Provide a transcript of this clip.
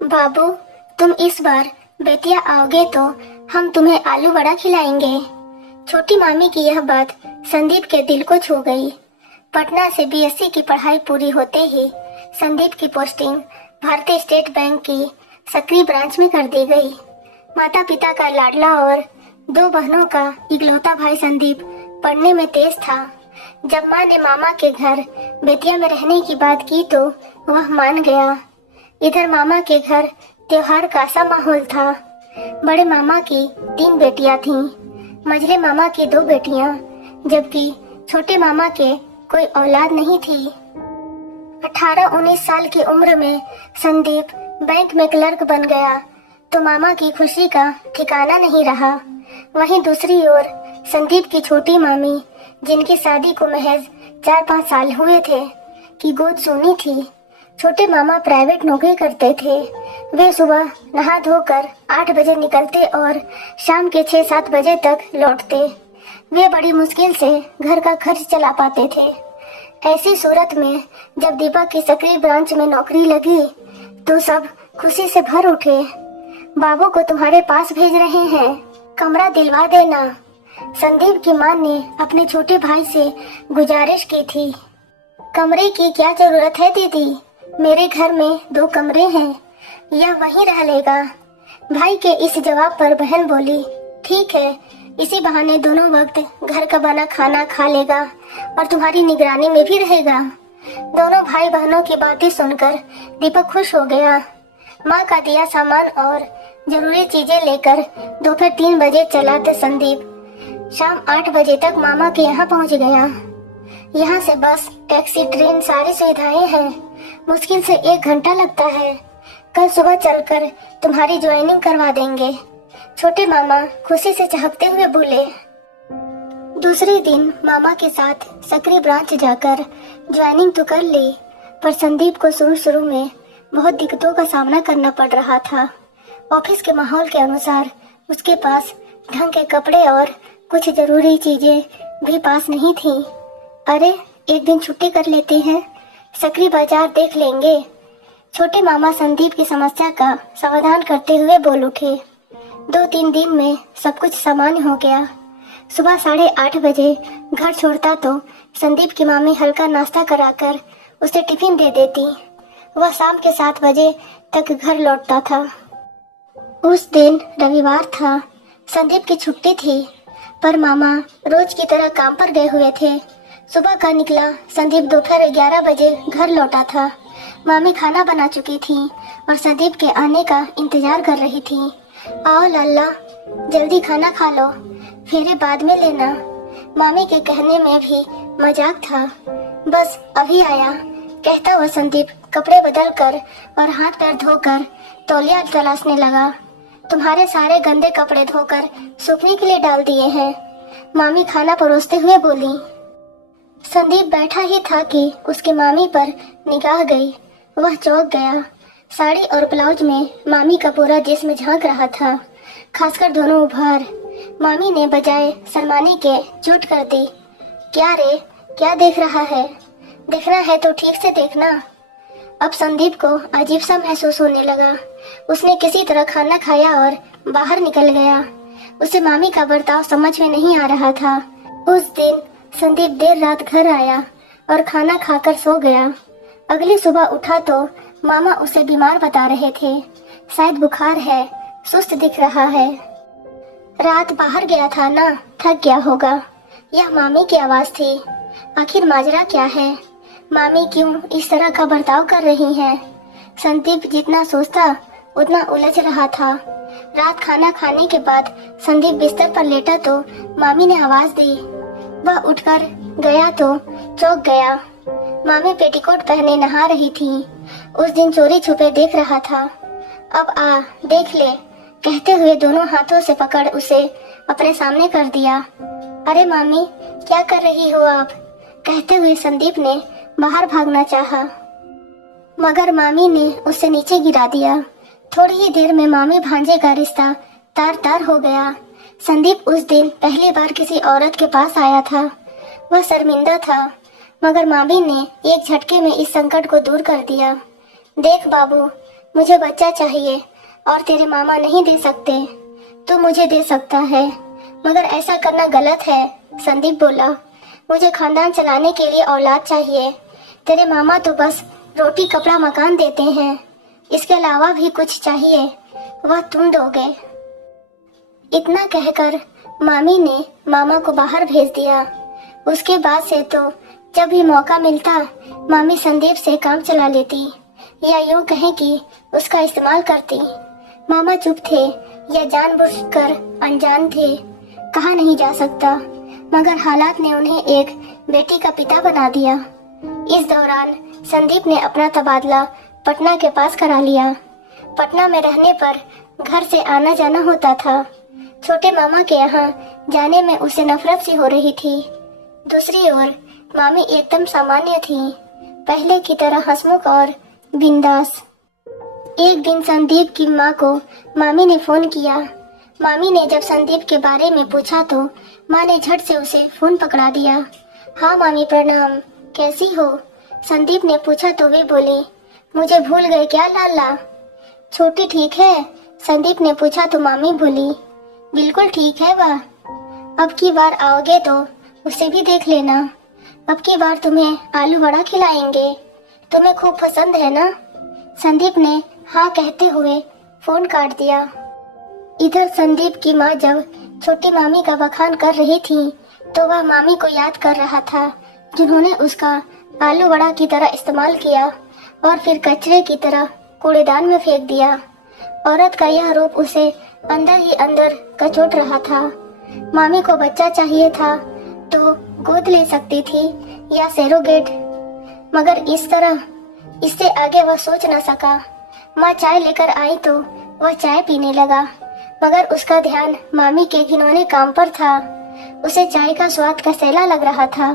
बाबू, तुम इस बार बेतिया आओगे तो हम तुम्हें आलू वड़ा खिलाएंगे। छोटी मामी की यह बात संदीप के दिल को छू गई। पटना से बीएससी की पढ़ाई पूरी होते ही संदीप की पोस्टिंग भारतीय स्टेट बैंक की सक्रिय ब्रांच में कर दी गई। माता पिता का लाडला और दो बहनों का इकलौता भाई संदीप पढ़ने में तेज था। जब माँ ने मामा के घर बेतिया में रहने की बात की तो वह मान गया। इधर मामा के घर त्योहार का सा माहौल था। बड़े मामा की 3 बेटियां थीं, मझले मामा की 2 बेटियां, जबकि छोटे मामा के कोई औलाद नहीं थी। 18-19 साल की उम्र में संदीप बैंक में क्लर्क बन गया तो मामा की खुशी का ठिकाना नहीं रहा। वहीं दूसरी ओर संदीप की छोटी मामी, जिनकी शादी को महज 4-5 साल हुए थे, की गोद सूनी थी। छोटे मामा प्राइवेट नौकरी करते थे। वे सुबह नहा धोकर 8 बजे निकलते और शाम के 6-7 बजे तक लौटते। वे बड़ी मुश्किल से घर का खर्च चला पाते थे। ऐसी सूरत में जब दीपा की सक्रिय ब्रांच में नौकरी लगी तो सब खुशी से भर उठे। बाबू को तुम्हारे पास भेज रहे हैं, कमरा दिलवा देना। संदीप की मां ने अपने छोटे भाई से गुजारिश की थी। कमरे की क्या जरूरत है दीदी, मेरे घर में 2 कमरे हैं, यह वहीं रह लेगा। भाई के इस जवाब पर बहन बोली, ठीक है, इसी बहाने दोनों वक्त घर का बना खाना खा लेगा और तुम्हारी निगरानी में भी रहेगा। दोनों भाई बहनों की बातें सुनकर दीपक खुश हो गया। माँ का दिया सामान और जरूरी चीजें लेकर दोपहर 3 बजे चला तो संदीप शाम 8 बजे तक मामा के यहाँ पहुँच गया। यहाँ से बस, टैक्सी, ट्रेन, सारी सुविधाएं हैं। मुश्किल से 1 घंटा लगता है। कल सुबह चलकर तुम्हारी ज्वाइनिंग करवा देंगे, छोटे मामा खुशी से चहकते हुए बोले। दूसरे दिन मामा के साथ सक्रिय ब्रांच जाकर ज्वाइनिंग तो कर ली, पर संदीप को शुरू में बहुत दिक्कतों का सामना करना पड़ रहा था। ऑफिस के माहौल के अनुसार उसके पास ढंग के कपड़े और कुछ जरूरी चीजें भी पास नहीं थी। अरे, एक दिन छुट्टी कर लेते हैं, सक्रिय बाजार देख लेंगे। छोटे मामा संदीप की समस्या का समाधान करते हुए बोल उठे। 2-3 दिन में सब कुछ सामान्य हो गया। सुबह 8:30 बजे घर छोड़ता तो संदीप की मामी हल्का नाश्ता कराकर उसे टिफिन दे देती। वह शाम के 7 बजे तक घर लौटता था। उस दिन रविवार था, संदीप की छुट्टी थी, पर मामा रोज की तरह काम पर गए हुए थे। सुबह का निकला संदीप दोपहर 11 बजे घर लौटा था। मामी खाना बना चुकी थी और संदीप के आने का इंतजार कर रही थी। आओ लल्ला, जल्दी खाना खा लो, फेरे बाद में लेना। मामी के कहने में भी मजाक था। बस अभी आया, कहता हुआ संदीप कपड़े बदल कर और हाथ पैर धोकर तौलिया तलाशने लगा। तुम्हारे सारे गंदे कपड़े धोकर सूखने के लिए डाल दिए हैं, मामी खाना परोसते हुए बोली। संदीप बैठा ही था कि उसकी मामी पर निगाह गई। वह चौंक गया। साड़ी और ब्लाउज में मामी का पूरा जिस्म झांक रहा था, खासकर दोनों उभार। मामी ने बजाय शर्माने के चोट कर दी। क्या रे, क्या देख रहा है? देखना है तो ठीक से देखना। अब संदीप को अजीब सा महसूस होने लगा। उसने किसी तरह खाना खाया और बाहर निकल गया। उसे मामी का बर्ताव समझ में नहीं आ रहा था। उस दिन संदीप देर रात घर आया और खाना खाकर सो गया। अगली सुबह उठा तो मामा उसे बीमार बता रहे थे। शायद बुखार है, सुस्त दिख रहा है। रात बाहर गया था ना, थक गया होगा। यह मामी की आवाज थी। आखिर माजरा क्या है? मामी क्यों इस तरह का बर्ताव कर रही हैं? संदीप जितना सोचता उतना उलझ रहा था। रात खाना खाने के बाद संदीप बिस्तर पर लेटा तो मामी ने आवाज दी। वह उठकर गया तो चौंक गया। मामी पेटीकोट पहने नहा रही थी। उस दिन चोरी छुपे देख रहा था। अब आ देख ले, कहते हुए दोनों हाथों से पकड़ उसे अपने सामने कर दिया। अरे मामी, क्या कर रही हो आप? कहते हुए संदीप ने बाहर भागना चाहा, मगर मामी ने उसे नीचे गिरा दिया। थोड़ी ही देर में मामी भांजे का रिश्ता तार तार हो गया। संदीप उस दिन पहली बार किसी औरत के पास आया था। वह शर्मिंदा था, मगर मामी ने एक झटके में इस संकट को दूर कर दिया। देख बाबू, मुझे बच्चा चाहिए और तेरे मामा नहीं दे सकते, तू मुझे दे सकता है। मगर ऐसा करना गलत है, संदीप बोला। मुझे खानदान चलाने के लिए औलाद चाहिए। तेरे मामा तो बस रोटी कपड़ा मकान देते हैं, इसके अलावा भी कुछ चाहिए वह तुम दोगे। इतना कहकर मामी ने मामा को बाहर भेज दिया। उसके बाद से तो जब भी मौका मिलता मामी संदीप से काम चला लेती, या यूं कहें कि उसका इस्तेमाल करती। मामा चुप थे या जानबूझकर अनजान थे, कहा नहीं जा सकता, मगर हालात ने उन्हें एक बेटी का पिता बना दिया। इस दौरान संदीप ने अपना तबादला पटना के पास करा लिया। पटना में रहने पर घर से आना जाना होता था। छोटे मामा के यहाँ जाने में उसे नफरत सी हो रही थी। दूसरी ओर मामी एकदम सामान्य थी, पहले की तरह हंसमुख और बिंदास। एक दिन संदीप की माँ को मामी ने फोन किया। मामी ने जब संदीप के बारे में पूछा तो माँ ने झट से उसे फोन पकड़ा दिया। हाँ मामी प्रणाम, कैसी हो? संदीप ने पूछा तो वे बोली, मुझे भूल गए क्या लाला? छोटी ठीक है? संदीप ने पूछा तो मामी बोली, बिल्कुल ठीक है वह। अब की बार आओगे तो उसे भी देख लेना। अब की बार तुम्हें आलू बड़ा खिलाएंगे, तुम्हें खूब पसंद है ना? संदीप ने हाँ कहते हुए फोन काट दिया। इधर संदीप की माँ जब छोटी मामी का बखान कर रही थी तो वह मामी को याद कर रहा था, जिन्होंने उसका आलू बड़ा की तरह इस्तेमाल किया और फिर कचरे की तरह कूड़ेदान में फेंक दिया। औरत का यह रूप उसे अंदर ही अंदर कचोट रहा था। मामी को बच्चा चाहिए था तो गोद ले सकती थी या सैरोगेट, मगर इस तरह इससे आगे वह सोच न सका। माँ चाय लेकर आई तो वह चाय पीने लगा, मगर उसका ध्यान मामी के घिनौने काम पर था। उसे चाय का स्वाद कसैला लग रहा था।